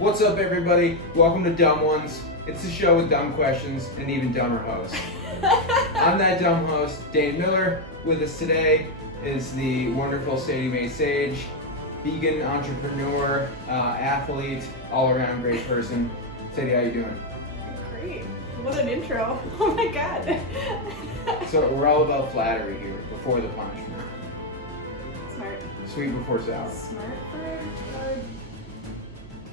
What's up, everybody? Welcome to Dumb Ones. It's the show with dumb questions and even dumber hosts. I'm that dumb host, Dane Miller. With us today is the wonderful Sadie Sage, vegan entrepreneur, athlete, all-around great person. Sadie, how you doing? Great. What an intro. Oh my god. So we're all about flattery here, before the punishment. Smart. Sweet before sour. Smart for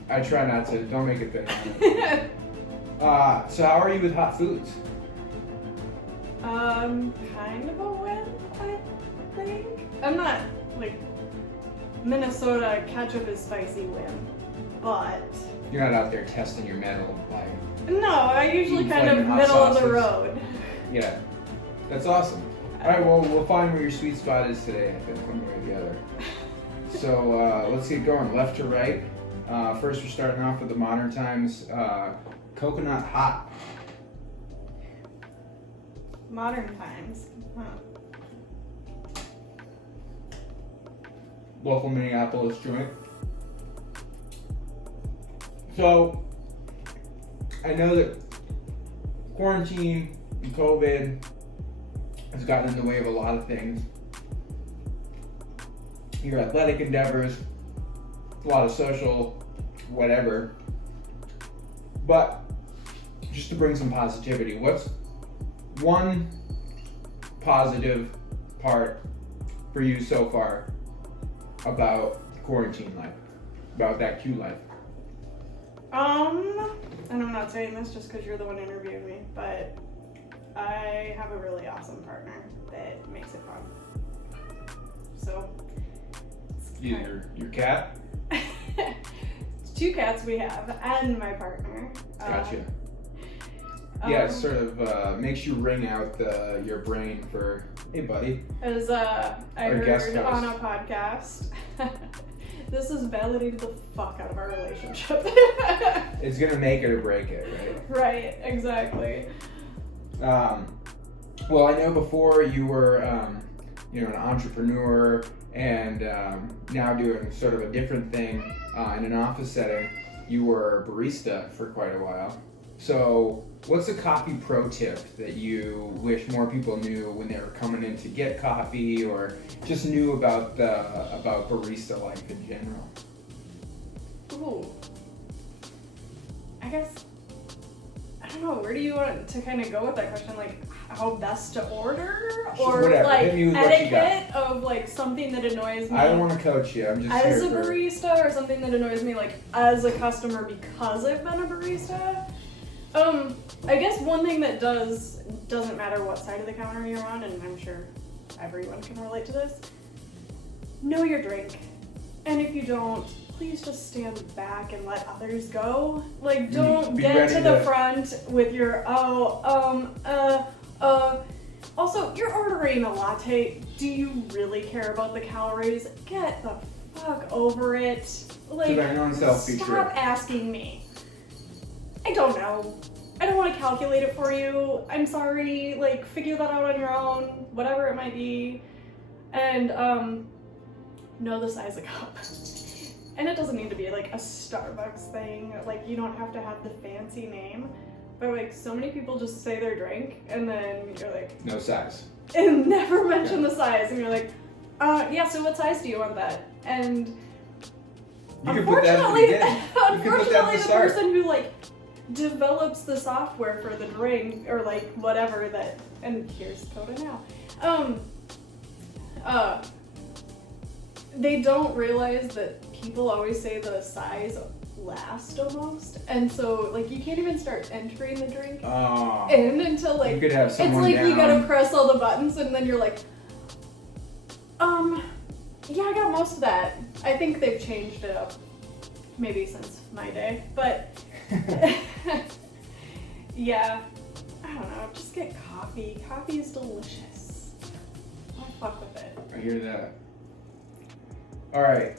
I try not to. Don't make it thing. So how are you with hot foods? kind of a win, I think. I'm not, Minnesota ketchup is spicy win, but... You're not out there testing your mettle by... No, I usually kind of hot middle sauces. of the road. Yeah, that's awesome. All right, well, we'll find where your sweet spot is today, I think, one way or the other. So let's get going, left to right. First, we're starting off with the modern times. Coconut hot. Modern times. Huh. Local Minneapolis joint. So, I know that quarantine and COVID has gotten in the way of a lot of things. Your athletic endeavors, a lot of social whatever. But just to bring some positivity, what's one positive part for you so far about quarantine life, about that Q life? And I'm not saying this just because you're the one interviewing me, but I have a really awesome partner that makes it fun. So, Your cat? It's 2 cats we have, and my partner. Gotcha. Yeah, it sort of makes you ring out your brain for, hey buddy. As I guest heard host. on a podcast, this has validated the fuck out of our relationship. It's gonna make it or break it, right? Right, exactly. Well, I know before you were, an entrepreneur and now doing sort of a different thing in an office setting. You were a barista for quite a while. So, what's a coffee pro tip that you wish more people knew when they were coming in to get coffee, or just knew about barista life in general? Ooh. I guess, I don't know, where do you want to kind of go with that question? Like, how best to order? Or whatever. like Hit me with what you got. etiquette of like something that annoys me? I don't want to coach you, I'm just as here a for... barista, or something that annoys me like as a customer because I've been a barista? I guess one thing that doesn't matter what side of the counter you're on, and I'm sure everyone can relate to this, know your drink. And if you don't, please just stand back and let others go. Like, don't get to the front with your, also, you're ordering a latte. Do you really care about the calories? Get the fuck over it. Like, stop asking me. I don't know. I don't want to calculate it for you. I'm sorry. Like, figure that out on your own, whatever it might be. And, know the size of cup. And it doesn't need to be like a Starbucks thing. Like, you don't have to have the fancy name. But like, so many people just say their drink and then you're like, no size. And never mention the size. And you're like, yeah, so what size do you want that? And you can put that at the beginning. Unfortunately, the person who like develops the software for the drink or like whatever that, and here's Coda now. They don't realize that people always say the size last almost, and so like you can't even start entering the drink in until like you could have someone it's like down. You gotta press all the buttons and then you're like, yeah, I got most of that. I think they've changed it up maybe since my day, but yeah, I don't know, just get coffee. Coffee is delicious. I fuck with it. I hear that. All right,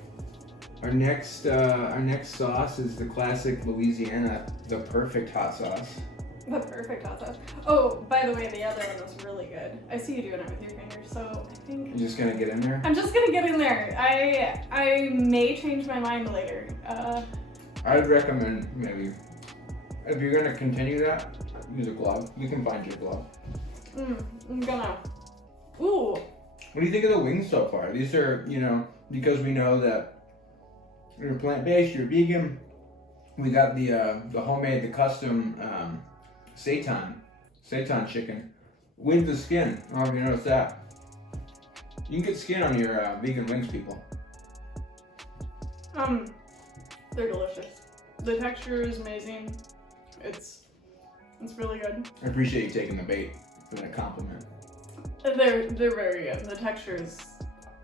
our next sauce is the classic Louisiana, the perfect hot sauce. The perfect hot sauce. Oh, by the way, the other one was really good. I see you doing it with your fingers, so I think... You're just gonna get in there? I'm just gonna get in there. I may change my mind later. I'd recommend maybe, if you're gonna continue that, use a glove. You can find your glove. I'm gonna. Ooh. What do you think of the wings so far? These are, because we know that you're plant-based, you're vegan. We got the homemade, the custom seitan chicken with the skin. I don't know if you noticed that. You can get skin on your vegan wings, people. They're delicious. The texture is amazing. It's really good. I appreciate you taking the bait for that compliment. They're very good. The texture is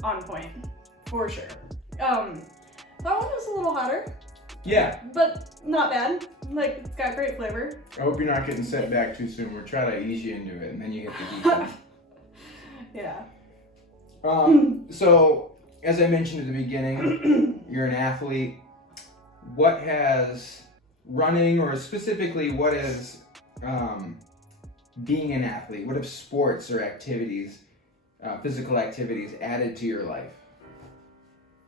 on point, for sure. That one was a little hotter. Yeah. But not bad. Like, it's got great flavor. I hope you're not getting sent back too soon. We're trying to ease you into it, and then you get the details. Yeah. So, as I mentioned at the beginning, you're an athlete. What has running, or specifically what is being an athlete, what have sports or activities, physical activities, added to your life?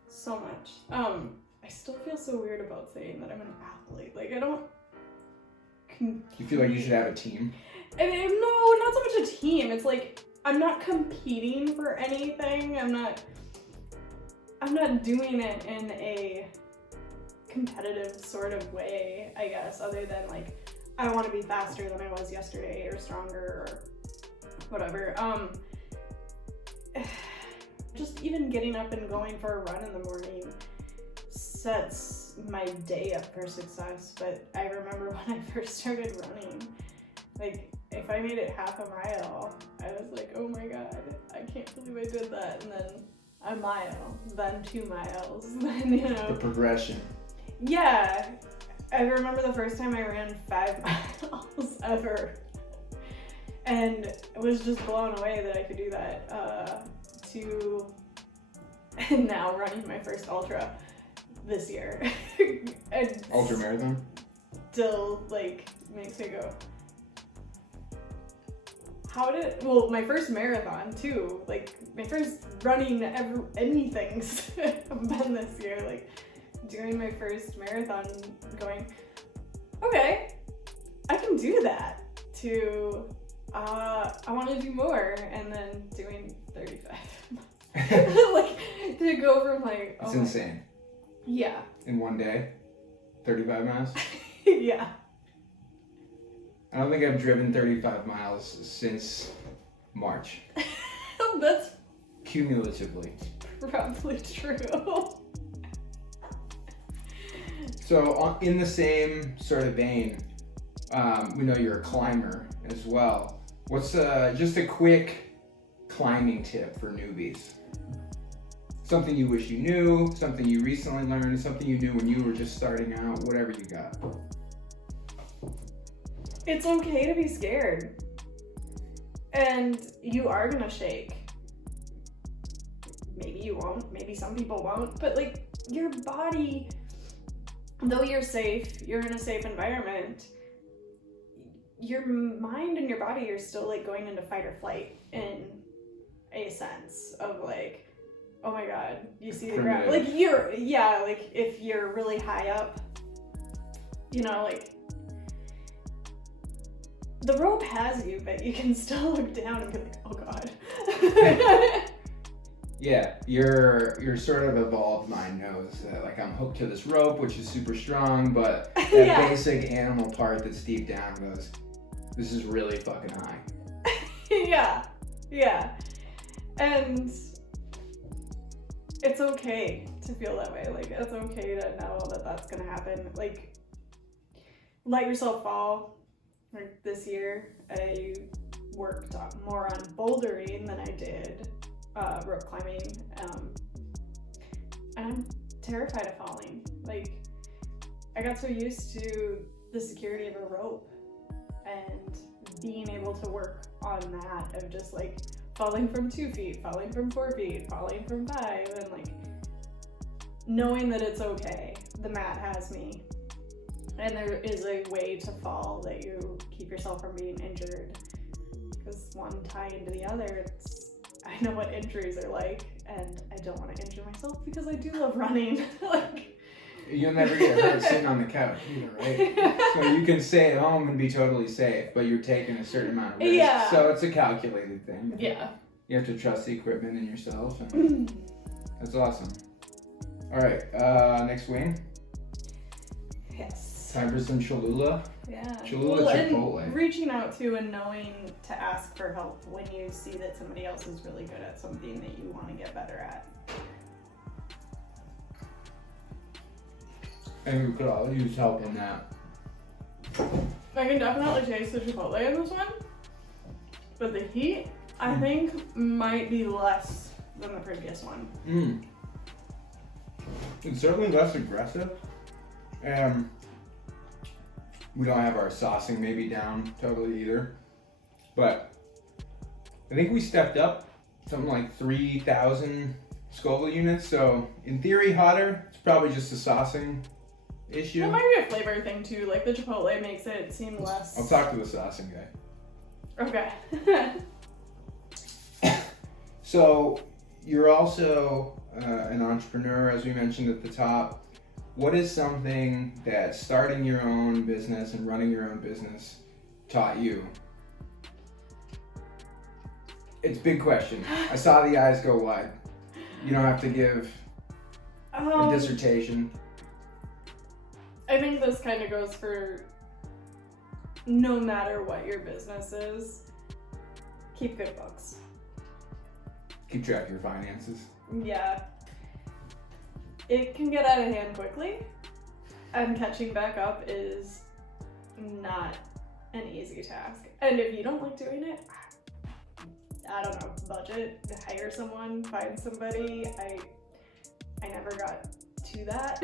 So much. I still feel so weird about saying that I'm an athlete. Like, I don't... You feel like you should have a team? No, not so much a team. It's like, I'm not competing for anything. I'm not doing it in a competitive sort of way, I guess, other than like, I want to be faster than I was yesterday, or stronger, or whatever. Just even getting up and going for a run in the morning sets my day up for success. But I remember when I first started running, like, if I made it half a mile, I was like, oh my god, I can't believe I did that. And then a mile, then 2 miles, then, The progression. Yeah. I remember the first time I ran 5 miles ever. And I was just blown away that I could do that. And now running my first ultra this year. And Ultra marathon? Still, like, makes me go, my first marathon too, like, my first running anything's been this year, like, doing my first marathon, going, okay, I can do that, to, I want to do more, and then doing 35. Like, to go from like, it's insane. Yeah. In one day? 35 miles? Yeah. I don't think I've driven 35 miles since March. That's cumulatively probably true. So in the same sort of vein, we know you're a climber as well. What's just a quick climbing tip for newbies? Something you wish you knew, something you recently learned, something you knew when you were just starting out, whatever you got. It's okay to be scared. And you are gonna shake. Maybe you won't, maybe some people won't, but like, your body, though you're safe, you're in a safe environment, your mind and your body are still like going into fight or flight in a sense of like, oh my god, you see the ground. Like, like if you're really high up, like, the rope has you, but you can still look down and be like, oh god. Yeah, your sort of evolved mind knows that, like, I'm hooked to this rope, which is super strong, but that basic animal part that's deep down goes, this is really fucking high. Yeah. And it's okay to feel that way. Like, it's okay to know that that's gonna happen. Like, let yourself fall. Like, this year, I worked more on bouldering than I did rope climbing. And I'm terrified of falling. Like, I got so used to the security of a rope and being able to work on that, of just like falling from 2 feet, falling from 4 feet, falling from 5, and like knowing that it's okay. The mat has me, and there is a way to fall that you keep yourself from being injured, because one tie into the other, I know what injuries are like, and I don't want to injure myself because I do love running. Like, You'll never get hurt sitting on the couch either, right? So you can stay at home and be totally safe, but you're taking a certain amount of risk. Yeah. So it's a calculated thing. Yeah. You have to trust the equipment and yourself. And that's awesome. All right, next wing. Yes. Time for some Cholula. Yeah. Cholula Chipotle. And reaching out to and knowing to ask for help when you see that somebody else is really good at something that you want to get better at. And we could all use help in that. I can definitely taste the Chipotle in this one, but the heat, I think, might be less than the previous one. It's certainly less aggressive. We don't have our saucing maybe down totally either. But I think we stepped up something like 3,000 Scoville units. So in theory, hotter. It's probably just a saucing issue. It might be a flavor thing too. Like the Chipotle makes it seem less. I'll talk to the saucing guy. Okay. So you're also an entrepreneur, as we mentioned at the top. What is something that starting your own business and running your own business taught you? It's a big question. I saw the eyes go wide. You don't have to give a dissertation. I think this kind of goes for no matter what your business is, keep good books. Keep track of your finances. Yeah. It can get out of hand quickly, and catching back up is not an easy task. And if you don't like doing it, I don't know, budget, hire someone, find somebody. I never got to that,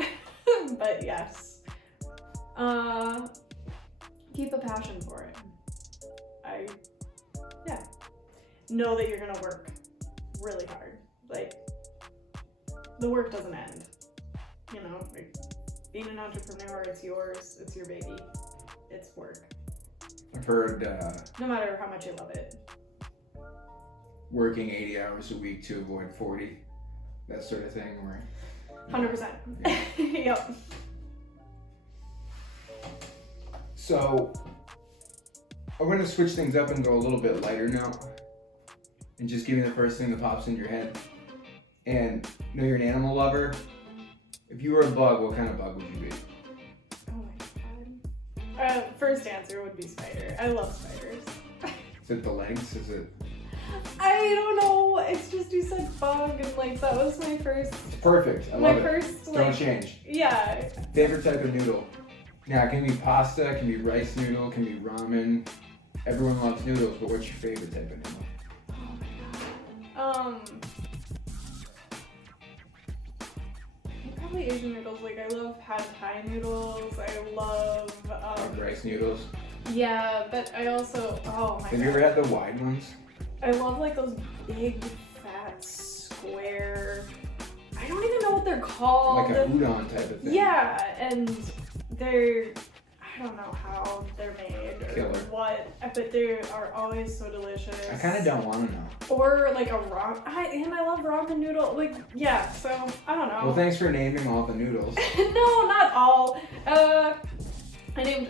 but yes. Keep a passion for it. Know that you're gonna work really hard. Like, the work doesn't end. You know, like, being an entrepreneur, it's yours, it's your baby, it's work. I've heard no matter how much you love it. Working 80 hours a week to avoid 40, that sort of thing. Where 100%. Yeah. Yep. So I'm going to switch things up and go a little bit lighter now. And just give me the first thing that pops in your head. And I know you're an animal lover. If you were a bug, what kind of bug would you be? Oh my god. First answer would be spider. I love spiders. Is it the legs? Is it? I don't know. It's just you said bug and like that was my first. It's perfect. I love it. Don't change. Yeah. Favorite type of noodle? Now, it can be pasta, it can be rice noodle, it can be ramen. Everyone loves noodles, but what's your favorite type of noodle? Probably Asian noodles. Like I love pad thai noodles. I love Like rice noodles? Yeah, but I also Have you ever had the wide ones? I love like those big fat square. I don't even know what they're called. Like a udon type of thing. Yeah, and they're I don't know how they're made or Killer. what, but they are always so delicious. I kind of don't want to know. Or like a ramen. I love ramen noodle. Like yeah, so I don't know. Well, thanks for naming all the noodles. No, not all. I named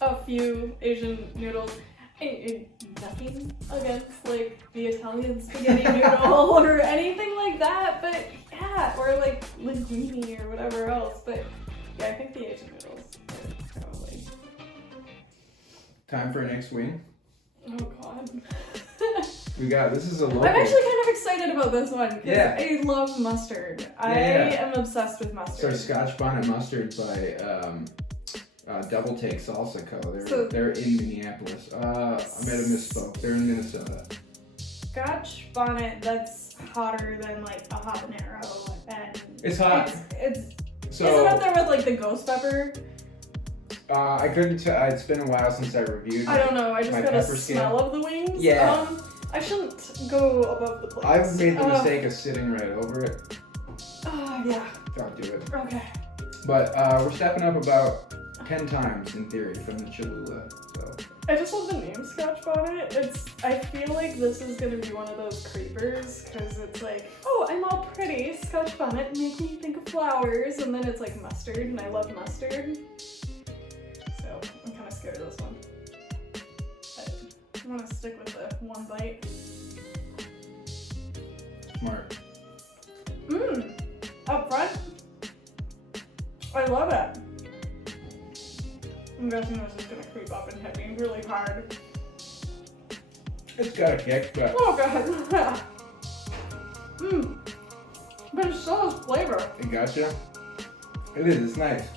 a few Asian noodles. Nothing against like the Italian spaghetti noodle or anything like that, but yeah, or like linguine or whatever else. But yeah, I think the Asian noodles are probably. Time for our next wing. Oh god. This is a local. I'm actually kind of excited about this one because Yeah. I love mustard. I am obsessed with mustard. So Scotch Bonnet Mustard by Double Take Salsa Co. They're in Minneapolis. I might have misspoke. They're in Minnesota. Scotch Bonnet, that's hotter than like a habanero, and It's hot. Is So it up there with like the ghost pepper? I couldn't tell. It's been a while since I reviewed. I don't know. I just my got a pepper smell scale. of the wings. Yeah. I shouldn't go above the plate. I've made the mistake of sitting right over it. Yeah. Don't do it. Okay. But we're stepping up about 10 times in theory from the Cholula. So I just love the name Scotch Bonnet. I feel like this is gonna be one of those creepers, because it's like, oh, I'm all pretty, Scotch Bonnet, make me think of flowers, and then it's like mustard, and I love mustard. So I'm kind of scared of this one. But I'm gonna stick with the one bite. Smart. Up front. I love it. I'm guessing this is gonna creep up and hit me really hard. It's got a kick, but... Oh god. But it still has flavor. It gotcha? It is, it's nice.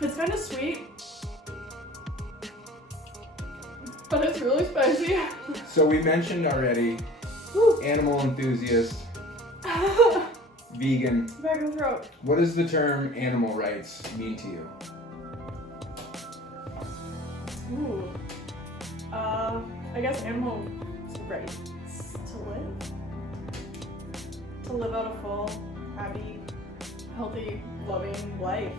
It's kind of sweet. But it's really spicy. So we mentioned already, animal enthusiast, vegan. Back in the throat. What does the term animal rights mean to you? Ooh. I guess animal rights to live. To live out a full, happy, healthy, loving life.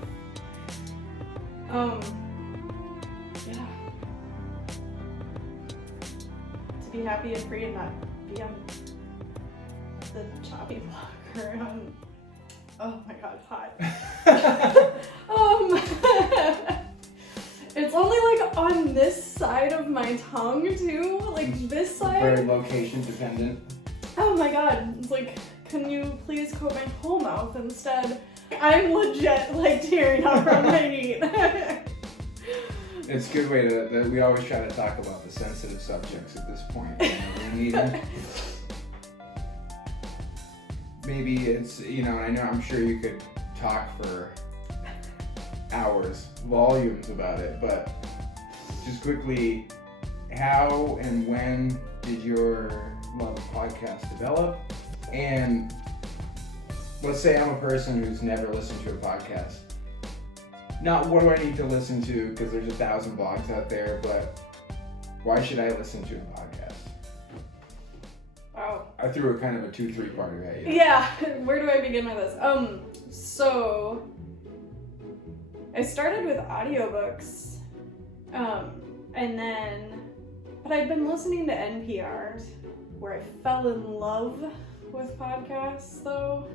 Yeah. To be happy and free and not be on the choppy block or on, oh my god, hot. It's only like on this side of my tongue too, like this side. Very location dependent. Oh my god, it's like, can you please coat my whole mouth instead? I'm legit like tearing up from my meat. It's a good way to, we always try to talk about the sensitive subjects at this point. You know, maybe it's, you know, I'm sure you could talk for hours, volumes about it, but just quickly, how and when did your love of podcasts develop? And let's say I'm a person who's never listened to a podcast. Not what do I need to listen to, because there's 1,000 blogs out there, but why should I listen to a podcast? Wow. I threw a kind of a 2-3-parter at you. Yeah, where do I begin with this? So I started with audiobooks, but I'd been listening to NPR. Where I fell in love with podcasts, though,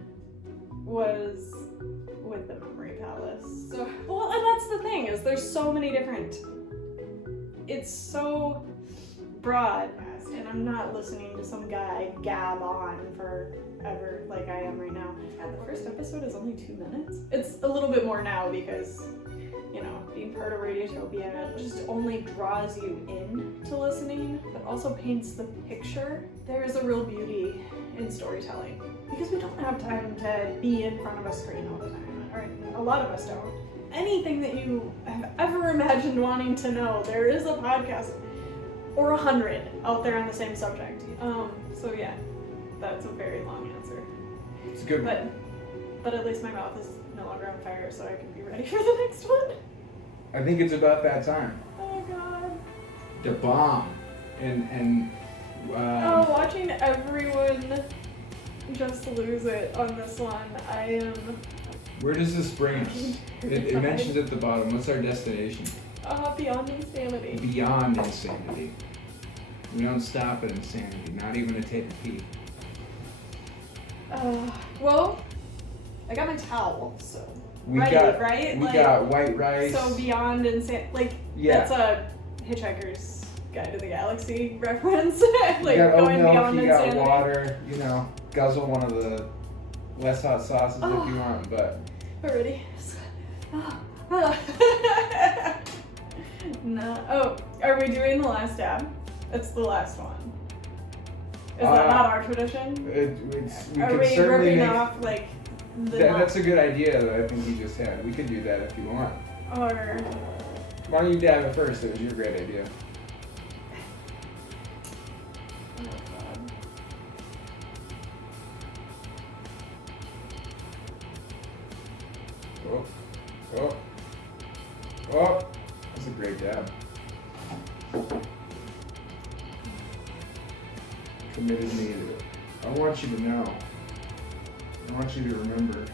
was with the Memory Palace. So, well, and that's the thing, is there's so many different, it's so broad, and I'm not listening to some guy gab on forever like I am right now. And the first episode is only 2 minutes. It's a little bit more now because, you know, being part of Radiotopia just only draws you in to listening, but also paints the picture. There is a real beauty in storytelling because we don't have time to be in front of a screen all the time, or a lot of us don't. Anything that you have ever imagined wanting to know, there is a podcast or 100 out there on the same subject. So yeah, that's a very long answer. It's a good one. But at least my mouth is no longer on fire, so I can be ready for the next one. I think it's about that time. Oh god. The bomb. Watching everyone just lose it on this one, I am... Where does this bring us? It mentions at the bottom, what's our destination? Beyond insanity. Beyond insanity. We don't stop at insanity, not even to take a pee. Well, I got my towel, so... We ready, got, right? We got white rice. So beyond insanity, like, yeah. That's a Hitchhiker's Guide to the Galaxy reference. Like, you got going oat milk, beyond you insanity. got water, you know, guzzle one of the less hot sauces if you want, but... Already. No. Oh, are we doing the last dab? It's the last one. Is that not our tradition? Are we ripping off, like, that's a good idea that I think you just had. We could do that if you want. Or... Why don't you dab it first? It was your great idea. Oh, God. Oh. That's a great dab. Committed me to it. I want you to know. I want you to remember.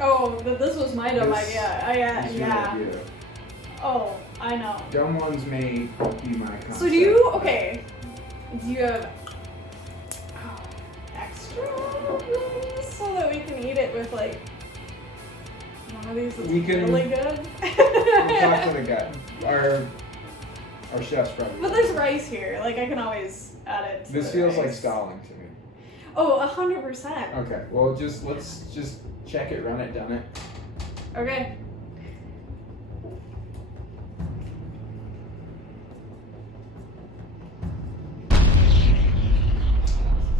Oh, this was my dumb idea. Idea. Oh, I know. Dumb ones may be my concept. So do you have extra wings so that we can eat it with like one of these that's really good? We'll talk to the guy. Our chef's probably. But there's rice here. Like I can always add it to This the feels rice. like stalling to me. Oh, 100%. Okay, well let's just check it, run it, done it. Okay.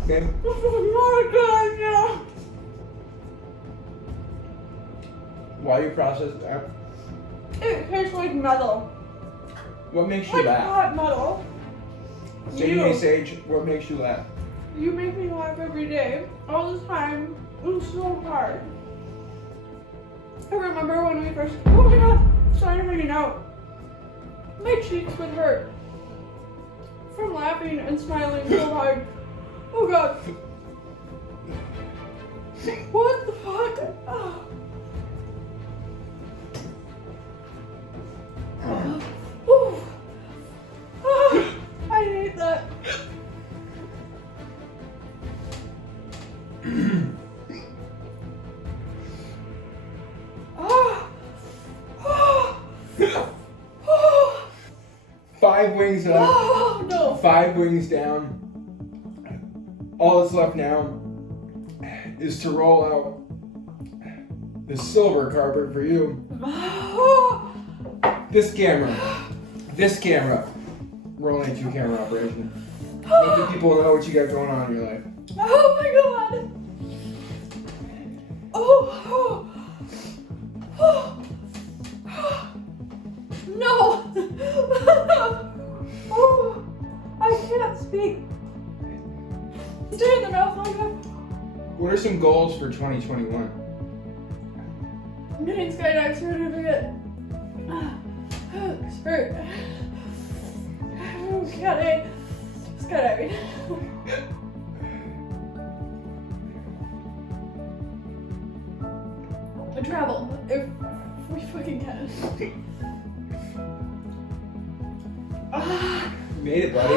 Okay. Oh my god, yeah. While you process that, It tastes like metal. what makes you Like laugh? hot metal. Sadie Sage, what makes you laugh? You make me laugh every day, all the time. It's so hard. I remember when we first, oh my god, started hanging out. My cheeks would hurt from laughing and smiling so hard. Oh god. What the fuck? Oh. Ooh. Ah, I hate that. Ah. Ah. Ah. 5 wings up. Oh, no. 5 wings down. All that's left now is to roll out the silver carpet for you. This camera. We're only a 2-camera operation. Let the people know what you got going on in your life. Oh my god! Oh! No! Oh! I can't speak. Stay in the mouth like that. What are some goals for 2021? I'm getting skydive certificate. Skirt. Okay. Skydiving. Travel if we fucking can. You made it, buddy.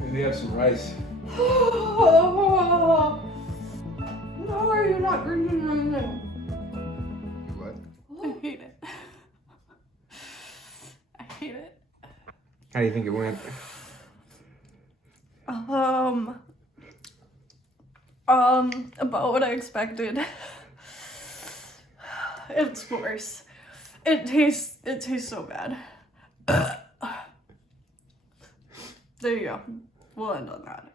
Maybe have some rice. How are you not drinking anything? What? I hate it. I hate it. How do you think it went? About what I expected. It's worse. It tastes so bad. There you go. We'll end on that.